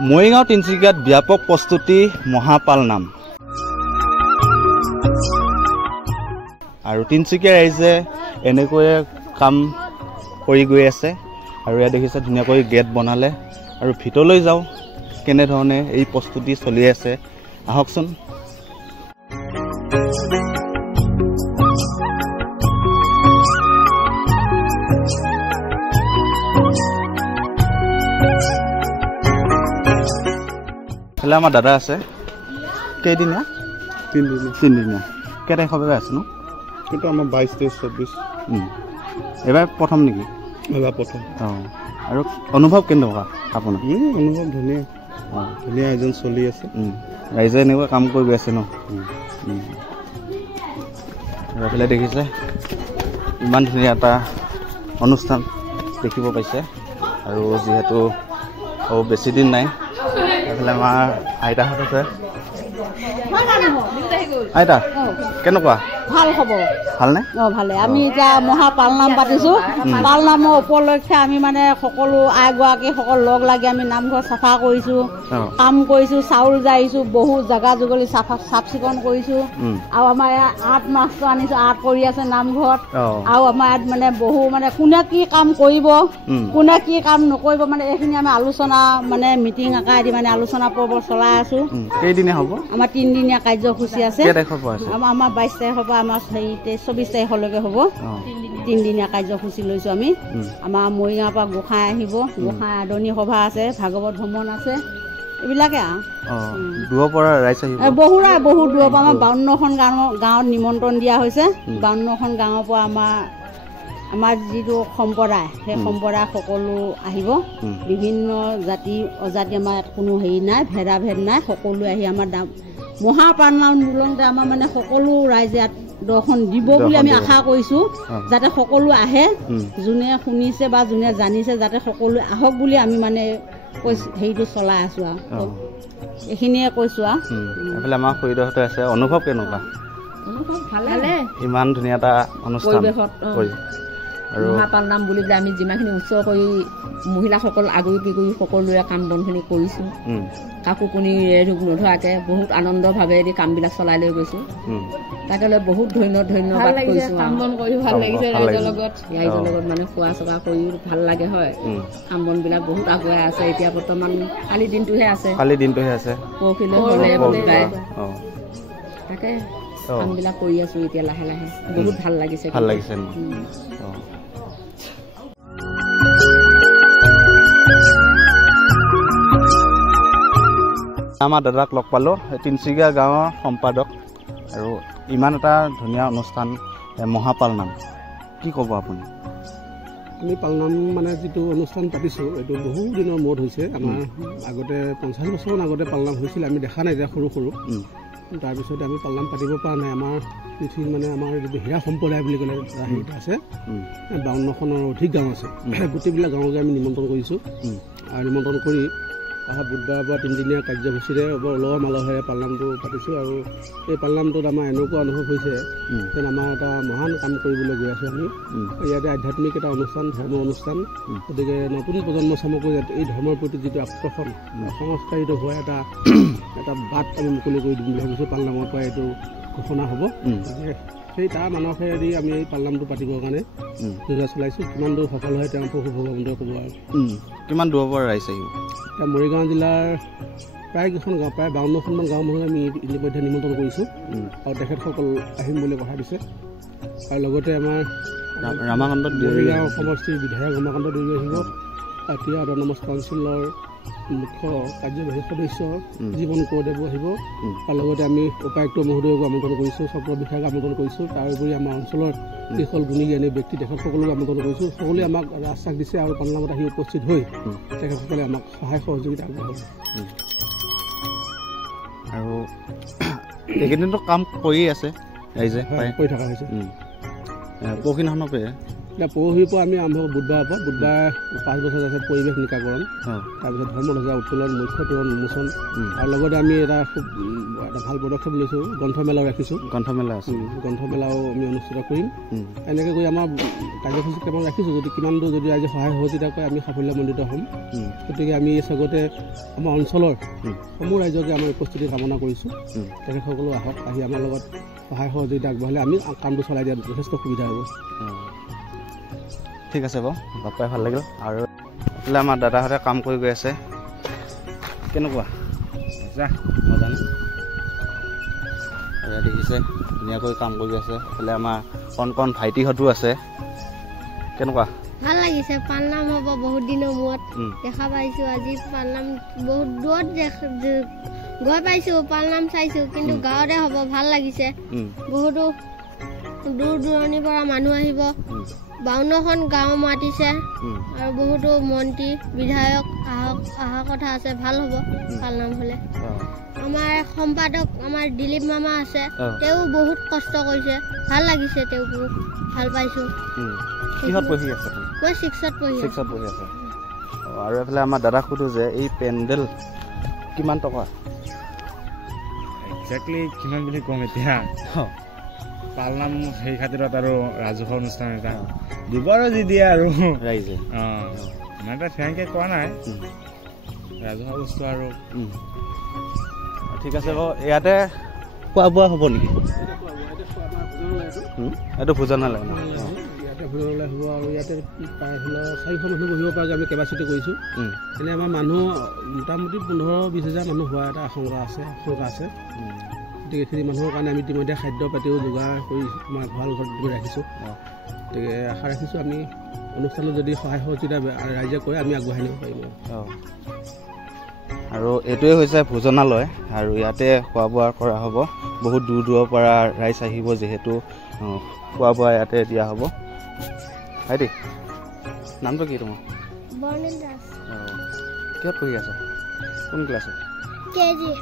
মৰিগাঁও তিনিচুকীয়াত ব্যাপক প্ৰস্তুতি মহাপাল নাম আৰু তিনিচুকীয়া ৰাইজে এনেকৈয়ে কাম কৰি গৈ আছে আৰু ইয়াত দেখিছে ধুনীয়াকৈ গেট বনালে আৰু ভিতৰলৈ যাওঁ কেনেধৰণে এই প্ৰস্তুতি চলি আছে আহকচোন হেল্ল' আমাৰ দাদা আছে কেইদিনীয়া তিনিদিনীয়া কেই তাৰিখলৈকে আছে ন কিন্তু আমাৰ 22, 23, 24 এবাৰ প্ৰথম নেকি এবাৰ প্ৰথম অঁ আৰু অনুভৱ কেনেকুৱা আপোনাৰ অনুভৱ ধুনীয়া ধুনীয়া এজন চলি আছে ৰাইজে এনেকুৱা কাম কৰি গৈ আছে ন এইফালে দেখিছে ইমান ধুনীয়া এটা অনুষ্ঠান দেখিব পাইছে আৰু যিহেতু বেছি দিন নাই এইফালে আমাৰ আইতাহঁত আছে আইতা কেনেকুৱা ভাল খবৰ ভালনে ভালে আমি এতিয়া মহাপালনাম পাতিছোঁ পালনামৰ উপলক্ষে আমি মানে সকলো আইগৰাকী সকলো লগ লাগি আমি নামঘৰ চাফা কৰিছোঁ কাম কৰিছোঁ চাউল জাৰিছোঁ বহু জেগা জুগলি চাফ চিকুণ কৰিছোঁ আৰু আমাৰ ইয়াত আৰ্ট মাষ্টৰ আনিছোঁ আৰ্ট কৰি আছে নামঘৰত আৰু আমাৰ ইয়াত মানে বহু মানে কোনে কি কাম কৰিব কোনে কি কাম নকৰিব মানে এইখিনি আমি আলোচনা মানে মিটিং আকাৰেদি মানে আলোচনা পৰ্ব চলাই আছোঁ কেইদিনীয়া হ'ব আমাৰ 3 দিনীয়া কাৰ্যসূচী আছে আমাৰ 22 তাৰিখৰ পৰা আমাৰ 24 তাৰিখলৈকে হ'ব 3 দিনীয়া কাৰ্যসূচী লৈছোঁ আমি আমাৰ মৰিগাঁৱৰ পৰা গোসাঁই আহিব গোসাঁই আদৰণি সভা আছে ভাগৱত ভ্ৰমণ আছে এইবিলাকে দূৰৰ পৰা ৰাইজ আহিব বহু দূৰৰ পৰা আমাৰ 52খন গাঁৱত নিমন্ত্ৰণ দিয়া হৈছে 52খন গাঁৱৰ পৰা আমাৰ যিটো সম্প্ৰদায় সেই সম্প্ৰদায় সকলো আহিব বিভিন্ন জাতি অজাতি আমাৰ ইয়াত কোনো হেৰি নাই ভেদাভেদ নাই সকলো আহি আমাৰ মহাপালনাম মূলতে আমাৰ মানে সকলো ৰাইজে ইয়াত দৰ্শন দিব বুলি আমি আশা কৰিছোঁ যাতে সকলো আহে যোনে শুনিছে বা যোনে জানিছে যাতে সকলো আহক বুলি আমি মানে হেৰিটো চলাই আছোঁ আৰু এইখিনিয়ে কৈছোঁ আৰু এইফালে আমাৰ খুৰীদেউহঁতে আছে অনুভৱ কেনেকুৱা ভালে ইমান ধুনীয়া এটা অনুষ্ঠান আৰু মহাপালনাম বুলি পেলাই আমি যিমানখিনি উৎসৱ কৰি মহিলাসকল আগুৰি কৰি সকলোৰে কাম বনখিনি কৰিছোঁ কাকো কোনো ৰেধুক নধৰাকৈ বহুত আনন্দভাৱেদি কামবিলাক চলাই লৈ গৈছোঁ তাকে লৈ বহুত ধন্যবাদ কৰিছোঁ ৰাইজৰ লগত মানে খোৱা চোৱা কৰি ভাল লাগে হয় কাম বনবিলাক বহুত আগুৱাই আছে এতিয়া বৰ্তমান কালি দিনটোহে আছে পৰহিলৈ হ'লে তাকে কামবিলাক কৰি আছোঁ এতিয়া লাহে লাহে বহুত ভাল লাগিছে আমাৰ দাদাক লগ পালোঁ তিনিচুকীয়া গাঁৱৰ সম্পাদক আৰু ইমান এটা ধুনীয়া অনুষ্ঠান মহাপালনাম কি ক'ব আপুনি আমি পালনাম মানে যিটো অনুষ্ঠান পাতিছোঁ এইটো বহু দিনৰ মূৰত হৈছে আমাৰ আগতে 50 বছৰমান আগতে পালনাম হৈছিল আমি দেখা নাই যে সৰু তাৰপিছতে আমি পালনাম পাতিব পৰা নাই আমাৰ পৃথিৱীত মানে আমাৰ যিটো হীৰা সম্প্ৰদায় বুলি ক'লে হেৰিটা আছে 52খনৰ অধিক গাঁও আছে গোটেইবিলাক গাঁৱকে আমি নিমন্ত্ৰণ কৰিছোঁ আৰু নিমন্ত্ৰণ কৰি অহা বুধবাৰৰ পৰা 3 দিনীয়া কাৰ্যসূচীৰে বৰ উলহ মালহেৰে পালনামটো পাতিছোঁ আৰু এই পালনামটোত আমাৰ এনেকুৱা অনুভৱ হৈছে যেন আমাৰ এটা মহান কাম কৰিবলৈ গৈ আছোঁ আমি ইয়াতে আধ্যাত্মিক এটা অনুষ্ঠান ধৰ্ম অনুষ্ঠান গতিকে নতুন প্ৰজন্ম চামকৈ এই ধৰ্মৰ প্ৰতি যিটো আকৰ্ষণ সংস্কাৰিত হোৱা এটা বাট আমি মুকলি কৰি দিম বুলি ভাবিছোঁ পালনামৰ পৰা এইটো ঘোষণা হ'ব সেই তাৰ মানসেৰেদি আমি এই পালনামটো পাতিবৰ কাৰণে যোজনা চলাইছোঁ কিমান দূৰ সফল হয় তেওঁ প্ৰভু ভগৱন্তই ক'ব আৰু কিমান দূৰৰ পৰা ৰাইজ আহিব এতিয়া মৰিগাঁও জিলাৰ প্ৰায় কেইখন গাঁও প্ৰায় 52খনমান গাঁও মানুহ আমি ইতিমধ্যে নিমন্ত্ৰণ কৰিছোঁ আৰু তেখেতসকল আহিম বুলি কথা দিছে আৰু লগতে আমাৰ ৰামাকান্ত মৰিগাঁও সমষ্টিৰ বিধায়ক ৰামাকান্ত দেৱী আহিব এতিয়া অট'নমাছ কাউন্সিলৰ মুখ্য কাৰ্যবাহী সদস্য জীৱন কোঁৱৰদেৱো আহিব আৰু লগতে আমি উপায়ুক্ত মহোদয়কো আমন্ত্ৰণ কৰিছোঁ চক্ৰ বিষয়াক আমন্ত্ৰণ কৰিছোঁ তাৰোপৰি আমাৰ অঞ্চলৰ যিসকল গুণী জ্ঞানী ব্যক্তি তেখেতসকলকো আমন্ত্ৰণ কৰিছোঁ সকলোৱে আমাক আশ্বাস দিছে আৰু পালনামত আহি উপস্থিত হৈ তেখেতসকলে আমাক সহায় সহযোগিতা আগবঢ়াব আৰু এইকেইদিনতো কাম কৰি আছে ৰাইজে কৰি থকা হৈছে পৰহিদিনাখনকে এতিয়া পৰহিৰ পৰা আমি আৰম্ভ কৰোঁ বুধবাৰৰ পৰা। বুধবাৰ 5 বছৰ আছে পৰিৱেশ নিকাকৰণ, তাৰপিছত ধৰ্মধ্বজা উত্তোলন, মুখ্য তোৰণ উন্মোচন, আৰু লগতে আমি এটা খুব এটা ভাল পদক্ষেপ লৈছোঁ, গ্ৰন্থমেলাও ৰাখিছোঁ। গ্ৰন্থমেলা আছে, গ্ৰন্থমেলাও আমি অনুষ্ঠিত কৰিম। এনেকৈ কৰি আমাৰ কাৰ্যসূচী কেৱল ৰাখিছোঁ। যদি কিমান দূৰ যদি ৰাইজে সহায় সহযোগিতা কৰে আমি সাফল্যমণ্ডিত হ'ম। গতিকে আমি এই চগতে আমাৰ অঞ্চলৰ সমূহ ৰাইজকে আমাৰ উপস্থিতি কামনা কৰিছোঁ। তেখেতসকলো আহক, আহি আমাৰ লগত সহায় সহযোগিতা আগবঢ়ালে আমি কামটো চলাই দিয়াত যথেষ্ট সুবিধা হ'ব। ঠিক আছে বাৰু, লগ পাই ভাল লাগিল। আৰু এইফালে আমাৰ দাদাহঁতে কাম কৰি গৈ আছে। কেনেকুৱা? মজা নে? আৰু দেখিছে ধুনীয়াকৈ কাম কৰি আছে। এইফালে আমাৰ কণ ভাইটিহঁতো আছে। কেনেকুৱা? ভাল লাগিছে। পালনাম হ'ব বহুত দিনৰ মূৰত দেখা পাইছোঁ। আজি পালনাম বহুত দূৰত গৈ পাইছোঁ, পালনাম চাইছোঁ, কিন্তু গাঁৱতে হ'ব, ভাল লাগিছে। বহুতো দূৰ দূৰণিৰ পৰা মানুহ আহিব। 52খন গাঁও মাতিছে আৰু বহুতো মন্ত্ৰী বিধায়ক অহা কথা আছে। ভাল হ'ব পালনাম হ'লে। আমাৰ সম্পাদক আমাৰ দিলীপ মামা আছে, তেওঁ বহুত কষ্ট কৰিছে, ভাল লাগিছে, তেওঁক ভাল পাইছোঁ। কিহত পঢ়ি আছে? মই 6ত পঢ়ি আছোঁ। আৰু এইফালে আমাৰ দাদাক সোধোঁ যে এই পেণ্ডেল কিমান টকা? একজেক্টলি কিমান বুলি ক'ম এতিয়া, পালনাম সেই খাতিৰত আৰু ৰাজহুৱা অনুষ্ঠান এটা দিব আৰু যি দিয়ে আৰু ৰাইজে। ইমান এটা ফ্ৰেংকে কোৱা নাই, ৰাজহুৱা বস্তু আৰু। ঠিক আছে বাৰু, ইয়াতে খোৱা বোৱা হ'ব নেকি? এইটো ভোজনালয় ন? ইয়াতে ভোজনালয় হ'ব। আৰু ইয়াতে প্ৰায় 400 মানুহ বহিব পৰাকৈ আমি কেপাচিটি কৰিছোঁ। এনেই আমাৰ মানুহ মোটামুটি 15-20 হাজাৰ মানুহ হোৱাৰ এটা আশংকা আছে। গতিকে এইখিনি মানুহৰ কাৰণে আমি ইতিমধ্যে খাদ্য পাতিও যোগাৰ কৰি আমাৰ ভঁৰাল ঘৰত ৰাখিছোঁ। গতিকে আশা ৰাখিছোঁ আমি অনুষ্ঠানত যদি সহায় সহযোগিতা ৰাইজে কৰে আমি আগবঢ়াই নিব পাৰিম। আৰু এইটোৱে হৈছে ভোজনালয়, আৰু ইয়াতে খোৱা বোৱা কৰা হ'ব। বহুত দূৰ দূৰৰ পৰা ৰাইজ আহিব, যিহেতু খোৱা বোৱা ইয়াতে দিয়া হ'ব। ভাইটি, নামটো কি তোমাৰ? বৰ্ণিল দাস। কিহত পঢ়ি আছা? কোন ক্লাছত? কেজি।